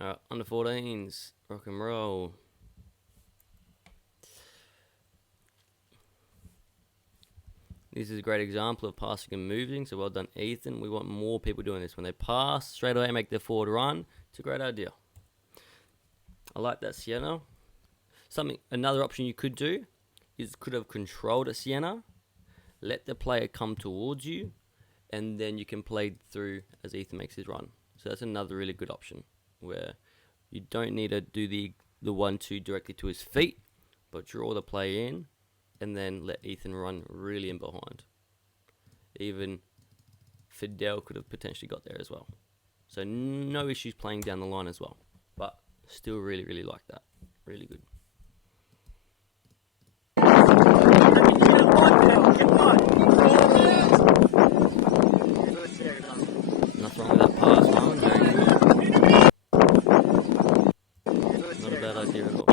Under 14s, rock and roll. This is a great example of passing and moving, so well done, Ethan. We want more people doing this. When they pass, straight away make their forward run. It's a great idea. I like that, Sienna. Another option you could do is could have controlled a Sienna, let the player come towards you, and then you can play through as Ethan makes his run. So that's another really good option where you don't need to do the 1-2 directly to his feet, but draw the play in and then let Ethan run really in behind. Even Fidel could have potentially got there as well. So no issues playing down the line as well, but still really, really like that. Really good. Nothing wrong with that pass, Marlon. Very good. Not a bad idea at all.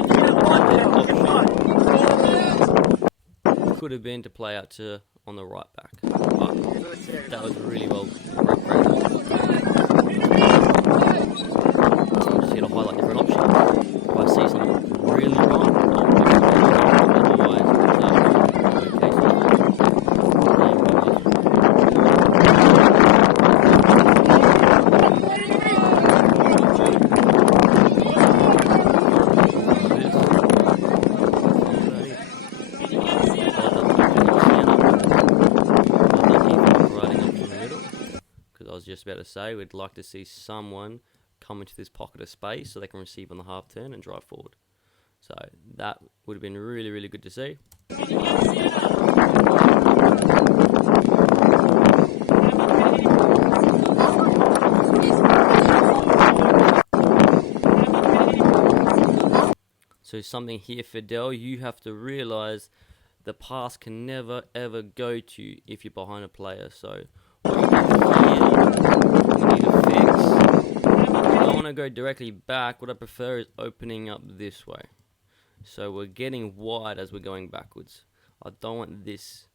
Could have been to play out to on the right back, but that was really well. Great. I'm just here to highlight different options. If I see something really wrong, I'll push it otherwise. Just about to say we'd like to see someone come into this pocket of space so they can receive on the half turn and drive forward. So that would have been really, really good to see. So something here, Fidel, you have to realise the pass can never ever go to you if you're behind a player. So what you do here, we need to fix. I don't want to go directly back. What I prefer is opening up this way. So we're getting wide as we're going backwards. I don't want this.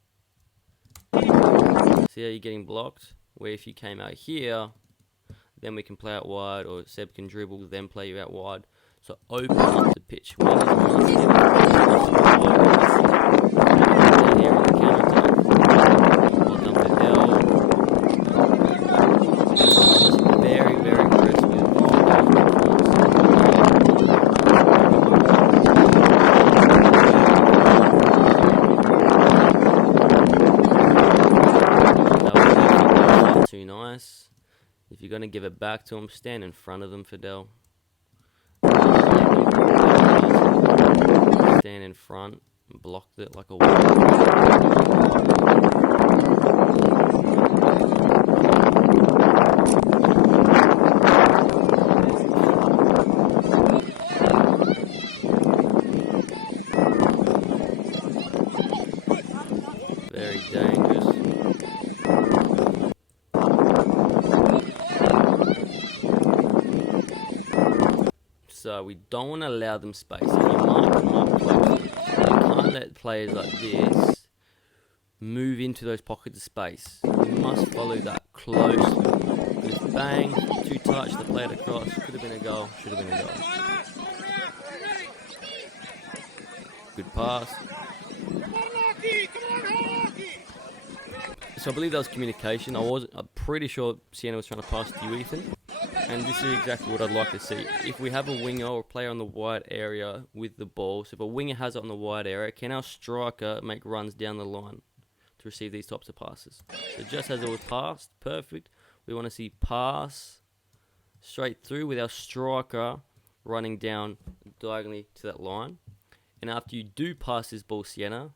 See how you're getting blocked? Where if you came out here, then we can play out wide, or Seb can dribble, then play you out wide. So open up the pitch. Here in the counter-attack. Well done, Fidel. Very, very impressed with that was too nice. If you're going to give it back to him, stand in front of them, Fidel. Stand in front and blocked it like a wall. Very dangerous. So we don't want to allow them space. If you mark them up closely, you can't let players like this move into those pockets of space. You must follow that closely. Because bang, too touch, the player across, could have been a goal, should have been a goal. Good pass. So I believe that was communication. I'm pretty sure Sienna was trying to pass to you, Ethan. And this is exactly what I'd like to see. If we have a winger or a player on the wide area with the ball, so if a winger has it on the wide area, can our striker make runs down the line to receive these types of passes? So just as it was passed, perfect. We want to see pass straight through with our striker running down diagonally to that line. And after you do pass this ball, Sienna,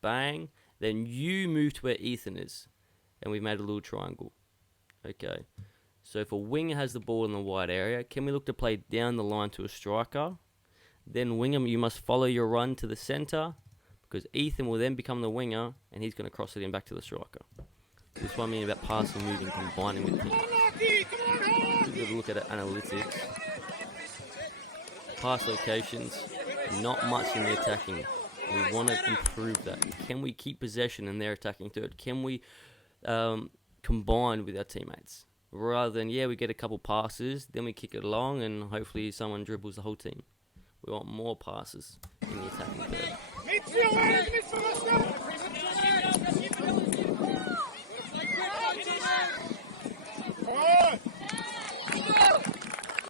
bang, then you move to where Ethan is. And we've made a little triangle. Okay. So if a winger has the ball in the wide area, can we look to play down the line to a striker? Then winger, you must follow your run to the centre, because Ethan will then become the winger, and he's going to cross it in back to the striker. This is what I mean about passing, moving, combining with teams. Give a look at it, analytics. Pass locations, not much in the attacking. We want to improve that. Can we keep possession in their attacking third? Can we combine with our teammates? rather than, yeah, we get a couple passes, then we kick it along, and hopefully someone dribbles the whole team. We want more passes in the attacking third.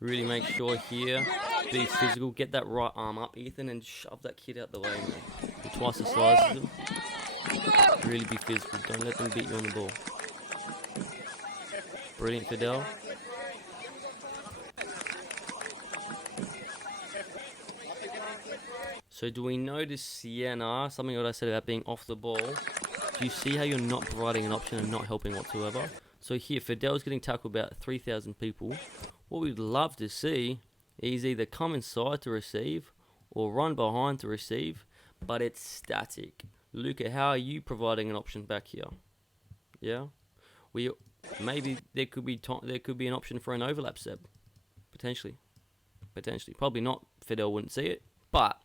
Really make sure here, be physical, get that right arm up, Ethan, and shove that kid out the way, man. You're twice the size of them. Really be physical, don't let them beat you on the ball. Brilliant, Fidel. So do we notice Sienna, something that I said about being off the ball, do you see how you're not providing an option and not helping whatsoever? So here, Fidel's getting tackled about 3,000 people. What we'd love to see is either come inside to receive or run behind to receive, but it's static. Luca, how are you providing an option back here? Yeah? Maybe there could be an option for an overlap, Seb. Potentially. Probably not. Fidel wouldn't see it. But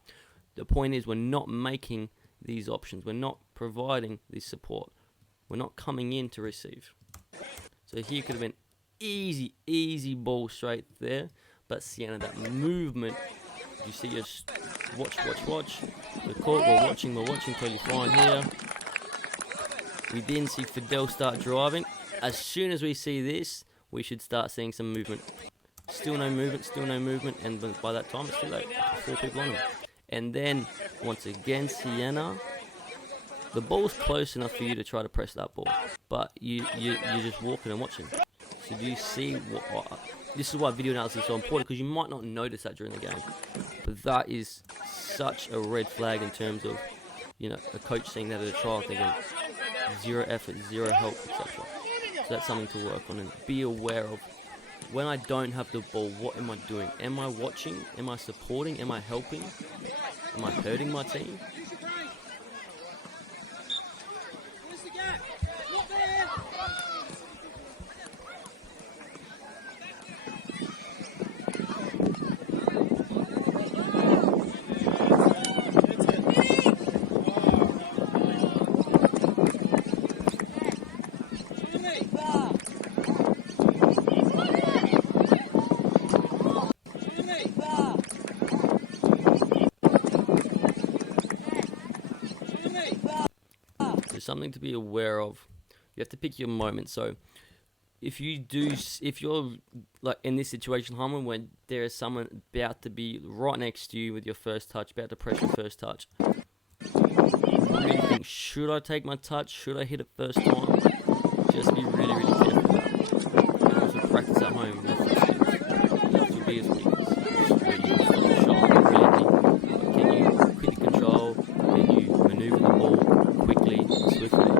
the point is, we're not making these options. We're not providing this support. We're not coming in to receive. So here could have been easy ball straight there. But Sienna, that movement, you see us watch. The court, we're watching, totally fine here. We then see Fidel start driving. As soon as we see this, we should start seeing some movement. Still no movement, and by that time it's too late. 4 people on him. And then, once again, Sienna, the ball's close enough for you to try to press that ball, but you're just walking and watching. So do you see what this is why video analysis is so important, because you might not notice that during the game, but that is such a red flag in terms of, you know, a coach seeing that at a trial thinking zero effort, zero help, etc. So that's something to work on and be aware of. When I don't have the ball, what am I doing? Am I watching? Am I supporting? Am I helping? Am I hurting my team? Something to be aware of. You have to pick your moment. So if you're like in this situation, Harmon, when there is someone about to be right next to you with your first touch, about to press your first touch, really think, should I take my touch? Should I hit it first time? Just be really careful with that. And also practice at home. That's your biggest weakness. Where you can stop the shot brilliantly. Can you quickly control? Can you maneuver the ball quickly, swiftly?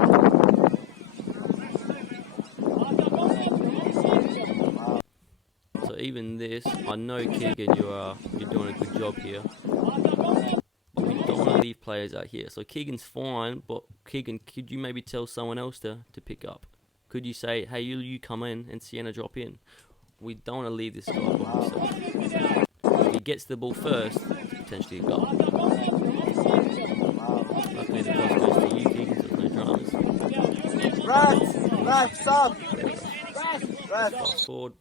So even this, I know Keegan, you're doing a good job here, but we don't want to leave players out here. So Keegan's fine, but Keegan, could you maybe tell someone else to pick up? Could you say, hey, you come in and Sienna drop in? We don't want to leave this guy by himself. If he gets the ball first, it's potentially a goal. Luckily the cross goes to you, Keegan, so there's no dramas. Right, stop! Fast forward.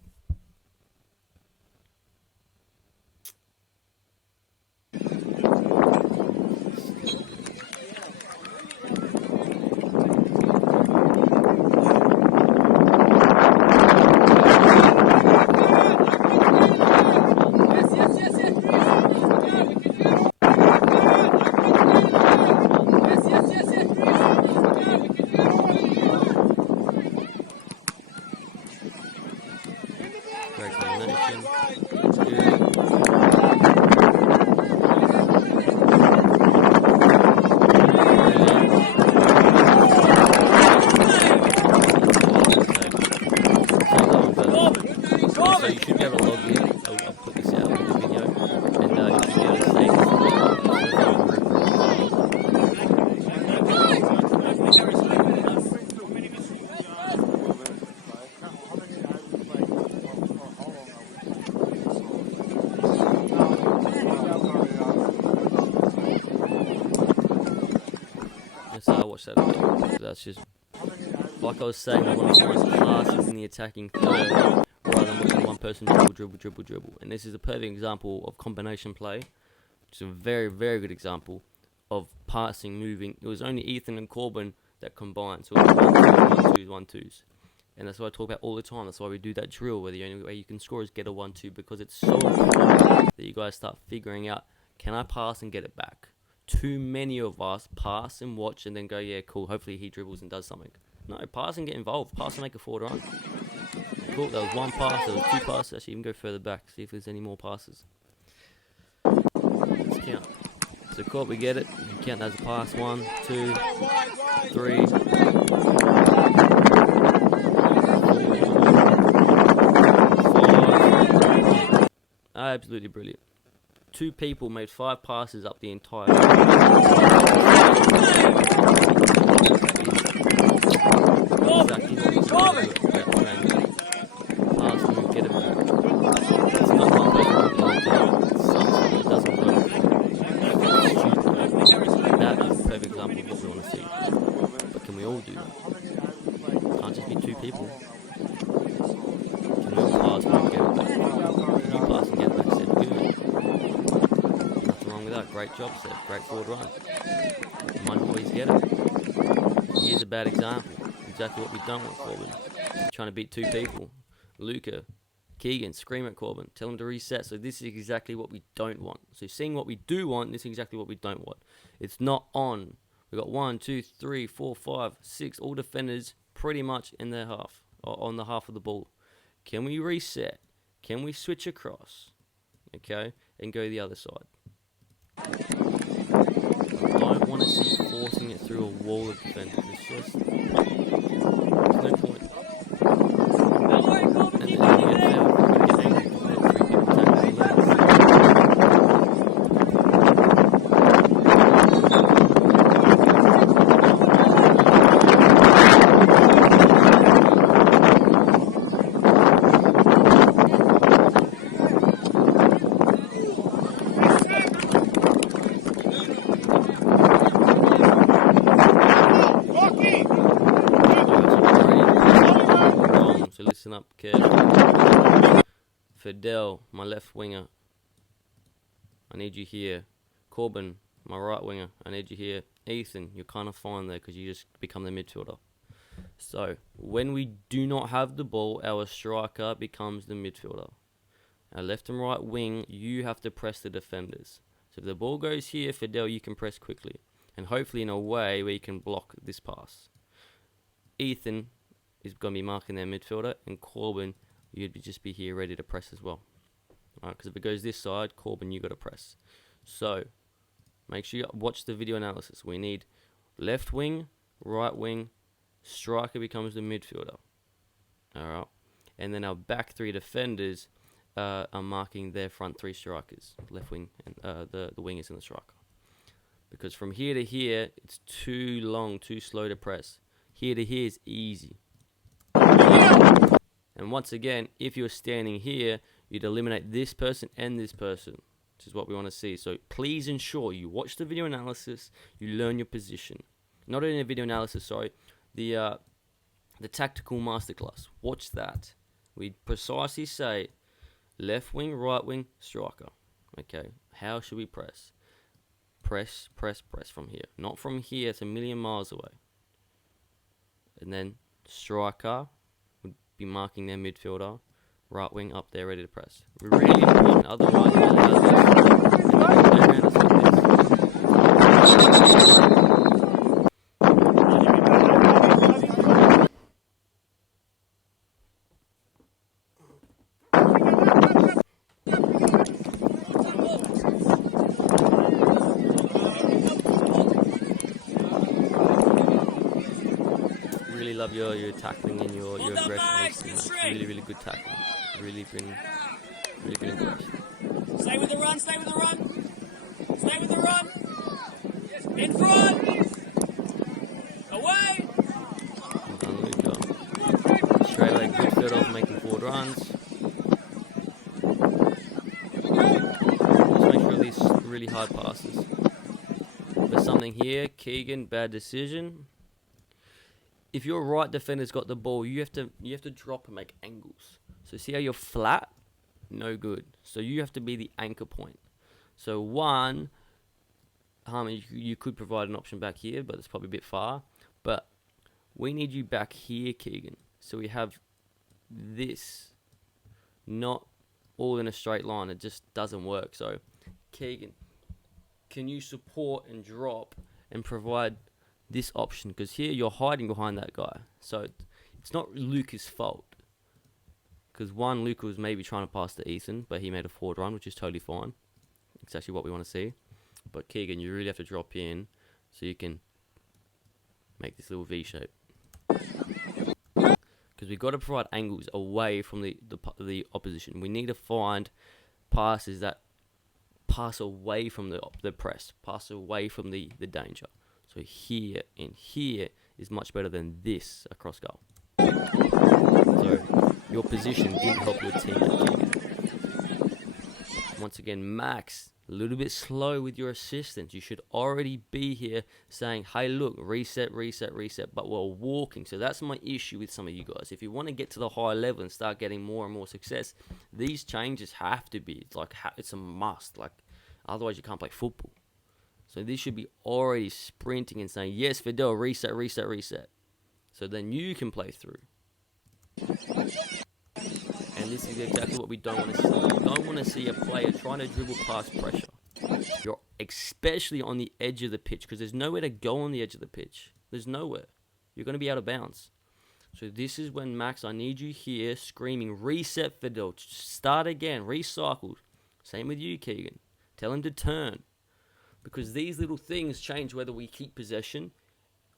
That's just like I was saying, I want to find passes in the attacking third rather than watching one person dribble. And this is a perfect example of combination play. It's a very, very good example of passing, moving. It was only Ethan and Corbin that combined. So it was 1-2s. And that's what I talk about all the time. That's why we do that drill, where the only way you can score is get a 1-2, because it's so important that you guys start figuring out, can I pass and get it back? Too many of us pass and watch and then go, yeah, cool, hopefully he dribbles and does something. No, pass and get involved. Pass and make a forward run. Cool, that was one pass, that was two passes. Actually, even go further back, see if there's any more passes. Let's count. So cool, we get it. You can count that as a pass. 1, 2, 3, 4, 5. Absolutely brilliant. 2 people made 5 passes up the entire pass, move, get it back. It's not one person. It doesn't work. That is a perfect example of what we want to see. But can we all do that? Can't just be 2 people. Can we all pass, move, get it back? Can you pass and get it back? Said good. Nothing wrong with that. Great job, Seb. Great forward run. You might not always get it. Here's a bad example. Exactly what we don't want, Corbin. Trying to beat 2 people. Luca, Keegan, scream at Corbin. Tell him to reset. So this is exactly what we don't want. So seeing what we do want, this is exactly what we don't want. It's not on. We've got 1, 2, 3, 4, 5, 6, all defenders pretty much in their half, or on the half of the ball. Can we reset? Can we switch across? Okay, and go the other side. I don't want to see forcing it through a wall of defenders. It's just, there's no point. And then you get there, we're going to get angry because we've got 3 people tackling the legs. Up carefully. Fidel, my left winger, I need you here. Corbin, my right winger, I need you here. Ethan, you're kind of fine there because you just become the midfielder. So when we do not have the ball, our striker becomes the midfielder. Our left and right wing, you have to press the defenders. So if the ball goes here, Fidel, you can press quickly, and hopefully in a way where you can block this pass. Ethan is going to be marking their midfielder, and Corbin, you'd just be here ready to press as well. Alright, because if it goes this side, Corbin, you got to press. So make sure you watch the video analysis. We need left wing, right wing, striker becomes the midfielder. Alright, and then our back 3 defenders are marking their front 3 strikers, left wing and the wingers and the striker. Because from here to here, it's too long, too slow to press. Here to here is easy. And once again, if you're standing here, you'd eliminate this person and this person, which is what we want to see. So please ensure you watch the video analysis, you learn your position. Not only the video analysis, sorry, the tactical masterclass. Watch that. We precisely say left wing, right wing, striker. Okay, how should we press? Press, press, press from here. Not from here, it's a million miles away. And then striker would be marking their midfielder, right wing up there ready to press. Really important, otherwise we'll allow this. Love your tackling and your aggression. It's really, really good tackling. Really been impressed. Stay with the run, stay with the run. Stay with the run. In front. Away. Well done, Luca. Straight away, good field off, making forward runs. Just make sure these really hard passes. There's something here. Keegan, bad decision. if your right defender's got the ball, you have to drop and make angles. So see how you're flat? No good. So you have to be the anchor point. So one, you could provide an option back here, but it's probably a bit far. But we need you back here, Keegan. So we have this, not all in a straight line. It just doesn't work. So Keegan, can you support and drop and provide this option? Because here you're hiding behind that guy. So it's not Luca's fault. Because one, Luca was maybe trying to pass to Ethan, but he made a forward run, which is totally fine. It's actually what we want to see. But Keegan, you really have to drop in so you can make this little V shape. Because we've got to provide angles away from the opposition. We need to find passes that pass away from the press, pass away from the danger. So here and here is much better than this across goal. So your position didn't help your teammate. Once again, Max, a little bit slow with your assistance. You should already be here saying, hey, look, reset, reset, reset. But we're walking. So that's my issue with some of you guys. If you want to get to the high level and start getting more and more success, these changes have to be. It's like it's a must. Like otherwise, you can't play football. So this should be already sprinting and saying, yes, Fidel, reset, reset, reset. So then you can play through. And this is exactly what we don't want to see. We don't want to see a player trying to dribble past pressure. You're especially on the edge of the pitch, because there's nowhere to go on the edge of the pitch. There's nowhere. You're going to be out of bounds. So this is when, Max, I need you here screaming, reset, Fidel. Start again. Recycle. Same with you, Keegan. Tell him to turn. Because these little things change whether we keep possession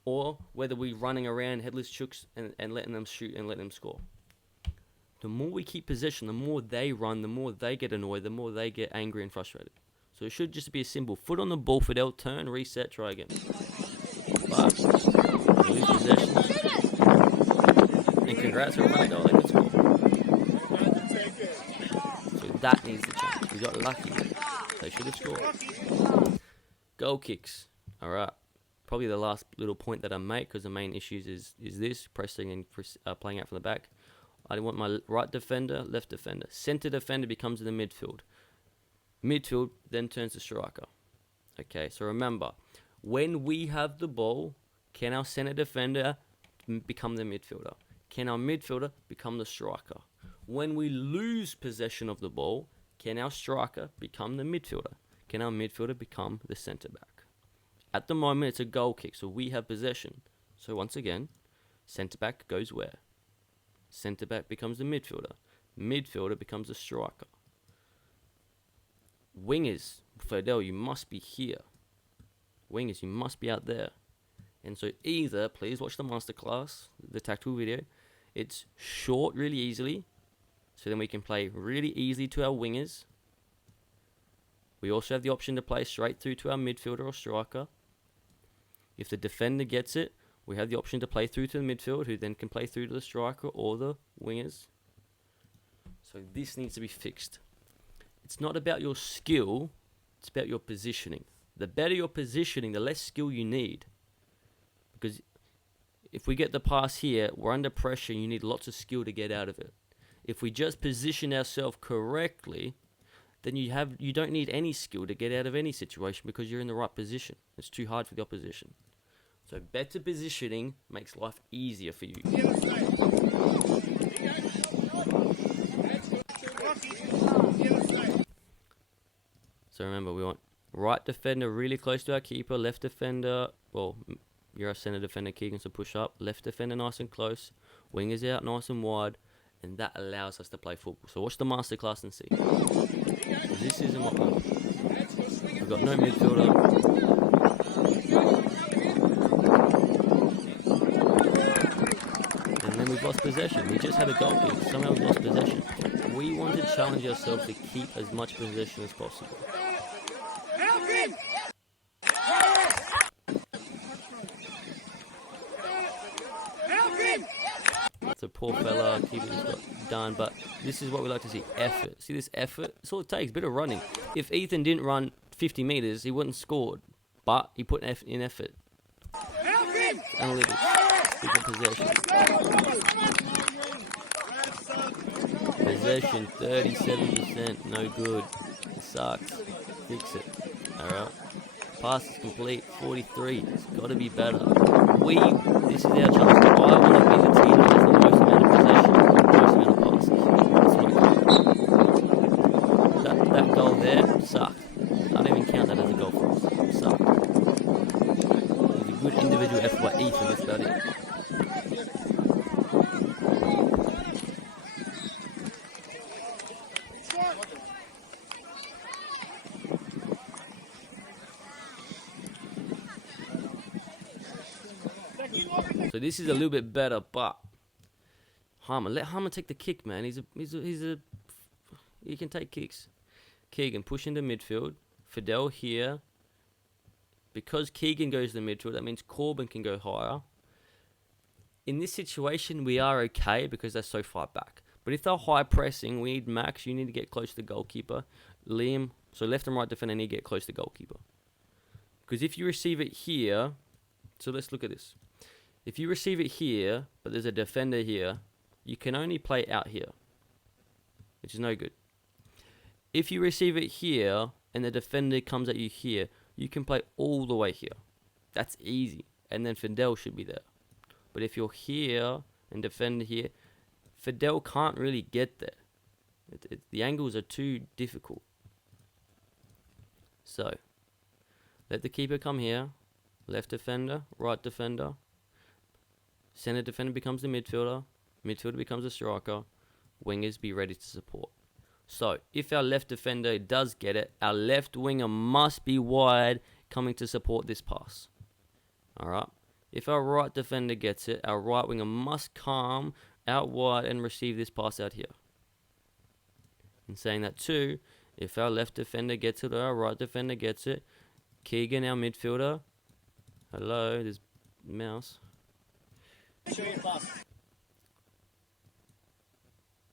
or whether we're running around headless chooks and letting them shoot and letting them score. The more we keep possession, the more they run, the more they get annoyed, the more they get angry and frustrated. So it should just be a simple foot on the ball, Fidel, turn, reset, try again. But we lose possession. And congrats, everybody, they could score. So that needs to change. We got lucky. They should have scored. Goal kicks. All right. Probably the last little point that I make, because the main issues is this, pressing and playing out from the back. I want my right defender, left defender. Center defender becomes in the midfield. Midfield then turns to striker. Okay, so remember, when we have the ball, can our center defender become the midfielder? Can our midfielder become the striker? When we lose possession of the ball, can our striker become the midfielder? Can our midfielder become the center back? At the moment, it's a goal kick, so we have possession. So once again, center back goes where? Centre back becomes the midfielder. Midfielder becomes the striker. Wingers, Fidel, you must be here. Wingers, you must be out there. And so either, please watch the masterclass, the tactical video. It's short really easily. So then we can play really easily to our wingers. We also have the option to play straight through to our midfielder or striker. If the defender gets it, we have the option to play through to the midfield, who then can play through to the striker or the wingers. So this needs to be fixed. It's not about your skill, it's about your positioning. The better your positioning, the less skill you need. Because if we get the pass here, we're under pressure and you need lots of skill to get out of it. If we just position ourselves correctly, then you don't need any skill to get out of any situation because you're in the right position. It's too hard for the opposition. So better positioning makes life easier for you. So remember, we want right defender really close to our keeper, left defender, well, you're a centre defender, Keegan, so push up. Left defender nice and close, wingers out nice and wide, and that allows us to play football. So watch the masterclass and see. This isn't what we've got no midfielder. We've lost possession. We just had a goal kick. Somehow we lost possession. We want to challenge ourselves to keep as much possession as possible. It's a poor fella. Keeper just got done. But this is what we like to see. Effort. See this effort? That's all it takes. A bit of running. If Ethan didn't run 50 meters, he wouldn't have scored. But he put in effort. Analytics. We get possession. Possession 37%, no good. It sucks. Fix it. Alright. Pass is complete, 43. It's got to be better. This is our chance. I want to be the team that has the most amount of possession, most amount of passes. That's my goal. That goal there sucked. I don't even count that as a goal for us. It sucked. It was a good individual effort by Ethan, that's about it. So this is a little bit better, but Harmer, let Harmer take the kick, man. He can take kicks. Keegan push into midfield. Fidel here. Because Keegan goes to the midfield, that means Corbin can go higher. In this situation, we are okay because they're so far back. But if they're high pressing, we need Max. You need to get close to the goalkeeper. Liam, so left and right defender need to get close to the goalkeeper. Because if you receive it here, so let's look at this. If you receive it here, but there's a defender here, you can only play out here, which is no good. If you receive it here, and the defender comes at you here, you can play all the way here. That's easy. And then Fidel should be there. But if you're here, and defender here, Fidel can't really get there. The angles are too difficult. So, let the keeper come here. Left defender, right defender. Centre defender becomes the midfielder. Midfielder becomes a striker. Wingers be ready to support. So, if our left defender does get it, our left winger must be wide coming to support this pass. Alright? If our right defender gets it, our right winger must come out wide and receive this pass out here. In saying that too, if our left defender gets it or our right defender gets it, Keegan, our midfielder, hello, there's mouse.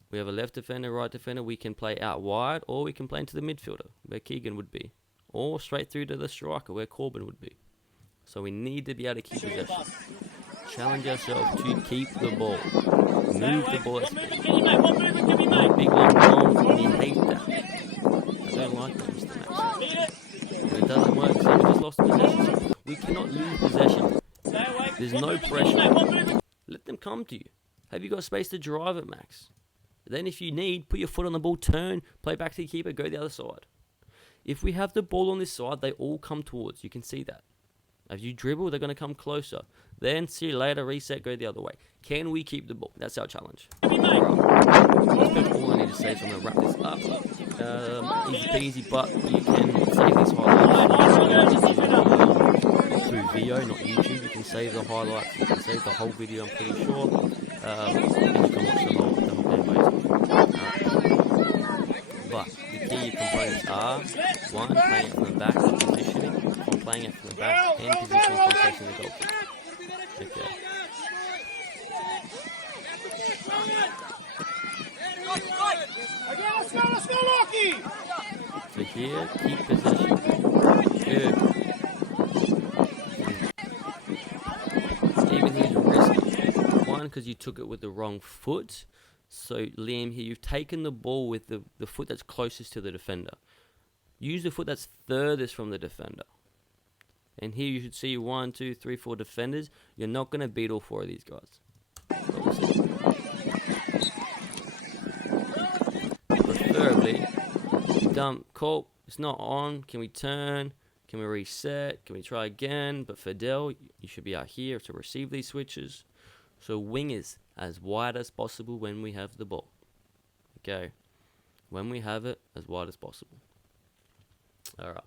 We have a left defender, right defender. We can play out wide, or we can play into the midfielder, where Keegan would be, or straight through to the striker, where Corbin would be. So we need to be able to keep possession. Challenge ourselves to keep the ball. Move the ball at speed. Not big long bombs. We hate that. I don't like that, Mr. Max. But it doesn't work, so we just lost possession. We cannot lose possession. There's no pressure. Let them come to you. Have you got space to drive it, Max? Then if you need, put your foot on the ball, turn, play back to the keeper, go the other side. If we have the ball on this side, they all come towards. You can see that. As you dribble, they're going to come closer. Then see you later, reset, go the other way. Can we keep the ball? That's our challenge. Right. That's pretty all I need to say, so I'm going to wrap this up. Easy peasy, but you can save these highlights through video, not YouTube. You can save the highlights, you can save the whole video, I'm pretty sure. And you can watch the whole game basically. But the key components are, one, playing it from the back, positioning, from playing it from the back, and positioning from facing the goalkeeper. Okay. So here, keep possession. Good. Even here's risky. One, because you took it with the wrong foot. So Liam, here you've taken the ball with the foot that's closest to the defender. Use the foot that's furthest from the defender. And here you should see 1, 2, 3, 4 defenders. You're not going to beat all 4 of these guys. But we'll see. Preferably, you dump, cool, it's not on. Can we turn? Can we reset? Can we try again? But Fidel, you should be out here to receive these switches. So wingers as wide as possible when we have the ball. Okay. When we have it, as wide as possible. Alright.